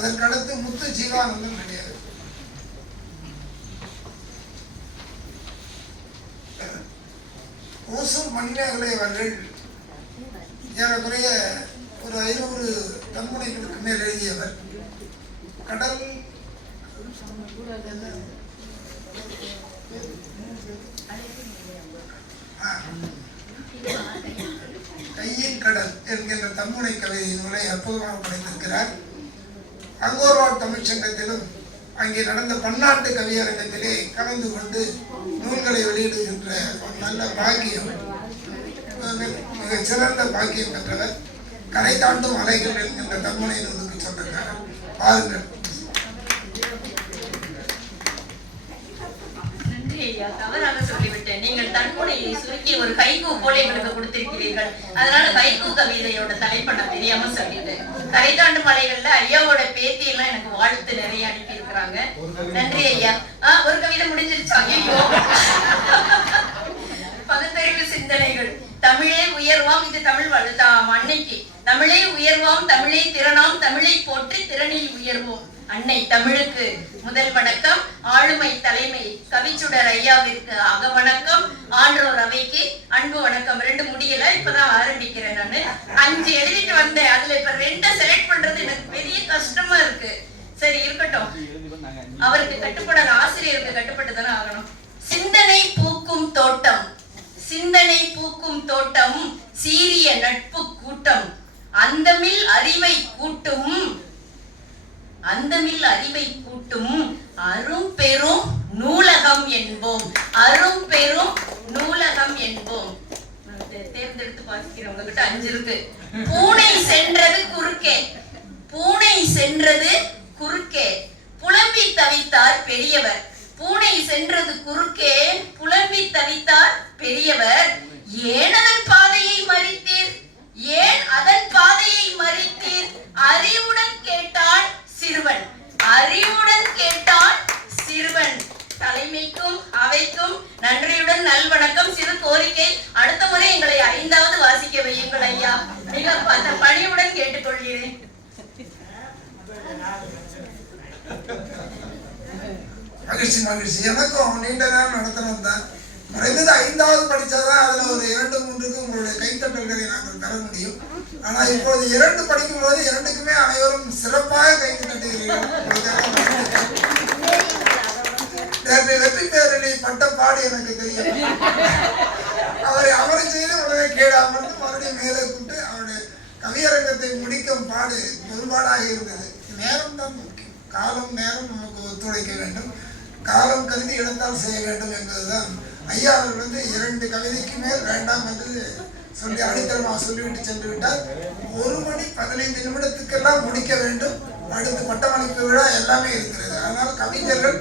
அதற்கடுத்து முத்து ஜீவானந்தம் கிடையாது ஓசூர் மணிமேகலை அவர்கள் ஏறக்குறைய ஒரு ஐநூறு தன்முனைகளுக்கு மேல் எழுதியவர். கடல் கையின் கடல் என்கின்ற தன்முனை கவிதை நூலை அற்புதமாக படைத்திருக்கிறார். அங்கோர்வால் தமிழ்ச் சங்கத்திலும் அங்கே நடந்த பன்னாட்டு கவியரங்கத்திலே கலந்து கொண்டு நூல்களை வெளியிடுகின்ற ஒரு நல்ல பாக்கியம். மிக- சிறந்த பாக்கியம் பெற்றவர். கரை தாண்டும் அலைகள் என்கின்ற தம்மனை நூலுக்கு சொந்தக்காரர் பாருங்கள் நன்றி ஐயா தவறாக சொல்லிவிட்டேன். நீங்கள் தற்கொலையை சுருக்கி ஒரு கைகூ போல எங்களுக்கு கொடுத்திருக்கிறீர்கள். அதனால கைகூ கவிதையோட தலைப்பை நான் தெரியாம சொல்லிட்டேன். கரைதாண்டு மலைகள்ல ஐயாவோட பேத்தி எல்லாம் எனக்கு வாழ்த்து நிறைய அனுப்பி இருக்கிறாங்க நன்றி ஐயா. ஆஹ் ஒரு கவிதை முடிஞ்சிருச்சு. ஐயோ பகுத்தறிவு சிந்தனைகள். தமிழே உயர்வாம் இது தமிழ் வலுதாம். அன்னைக்கு தமிழே உயர்வாம் தமிழே திறனாம் தமிழை போற்றி திறனில் உயர்வோம். அன்னை தமிழுக்கு முதல் வணக்கம். ஆளுமை தலைமை கவிச்சுடர் ஐயாவிற்கு அக வணக்கம் ஆன்றோர் அவைக்கு அன்பு வணக்கம். ரெண்டு முடியல இப்பதான் ஆரம்பிக்கிறேன் நானு. அஞ்சு எழுதிட்டு வந்தேன். அதுல இப்ப ரெண்ட செலக்ட் பண்றது எனக்கு பெரிய கஷ்டமா இருக்கு. சரி இருக்கட்டும். அவருக்கு கட்டுப்பட ஆசிரியருக்கு கட்டுப்பட்டு தானே ஆகணும். சிந்தனை பூக்கும் தோட்டம். சிந்தனை பூக்கும் தோட்டம் சீரிய நட்பு கூட்டம். அந்தமில் அறிவை கூட்டும். அந்தமில் அறிவை கூட்டும். அரும் பெரும் நூலகம் என்போம். அரும் பெரும் நூலகம் என்போம். தேர்ந்தெடுத்து வாசிக்கிறேன் உங்ககிட்ட அஞ்சு இருக்கு. பூனை சென்றது குறுக்கே. பூனை சென்றது குறுக்கே. புலம்பி தவித்தார் பெரியவர். பூனை சென்றது குறுக்கே புலம்பி தவித்தார் பெரியவர். ஏனது நன்றியுடன் நல்வணக்கம். சிறு கோரிக்கை. அடுத்த முறை எங்களை ஐந்தாவது வாசிக்க வையுங்கள் ஐயா. மிக ப- கேட்டுக்கொள்கிறேன். மகிழ்ச்சி மகிழ்ச்சி. எனக்கும் நீண்ட நேரம் நடத்தணும் தான் குறைந்தது ஐந்தாவது படிச்சாதான் அதுல ஒரு இரண்டு மூன்றுக்கு உங்களுடைய கைத்தட்டல்களை நாங்கள் தர முடியும். ஆனா இப்போது இரண்டு படிக்கும் போது இரண்டுக்குமே அனைவரும் சிறப்பாக கைத்தட்டுகிறீர்கள் நேற்று வெற்றி பேரணி பட்ட பாடு எனக்கு தெரியும். அவரை அவரை செய்து உடனே கேடாமல் மறுபடியும் மேலே கூட்டு அவருடைய கவியரங்கத்தை முடிக்கும் பாடு பெரும்பாடாக இருந்தது. நேரம் தான் முக்கியம். காலம் நேரம் நமக்கு ஒத்துழைக்க வேண்டும். காலம் கருதி இடத்தால் செய்ய வேண்டும் என்பதுதான். ஐயா அவர் வந்து இரண்டு கவிதைக்கு மேல் வேண்டாம் என்று சொல்லி அடித்தளமாக சொல்லிவிட்டு சென்று விட்டார். ஒரு மணி பதினைந்து நிமிடத்துக்கெல்லாம் முடிக்க வேண்டும். அடுத்து பட்டமளிப்பு விழா எல்லாமே இருக்கிறது. அதனால் கவிஞர்கள்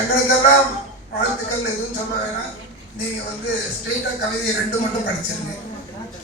எங்களுக்கெல்லாம் வாழ்த்துக்கள் எதுவும் சொல்ல வேணாம். நீங்கள் வந்து ஸ்ட்ரெயிட்டாக கவிதை ரெண்டு மட்டும் படிச்சிருங்க.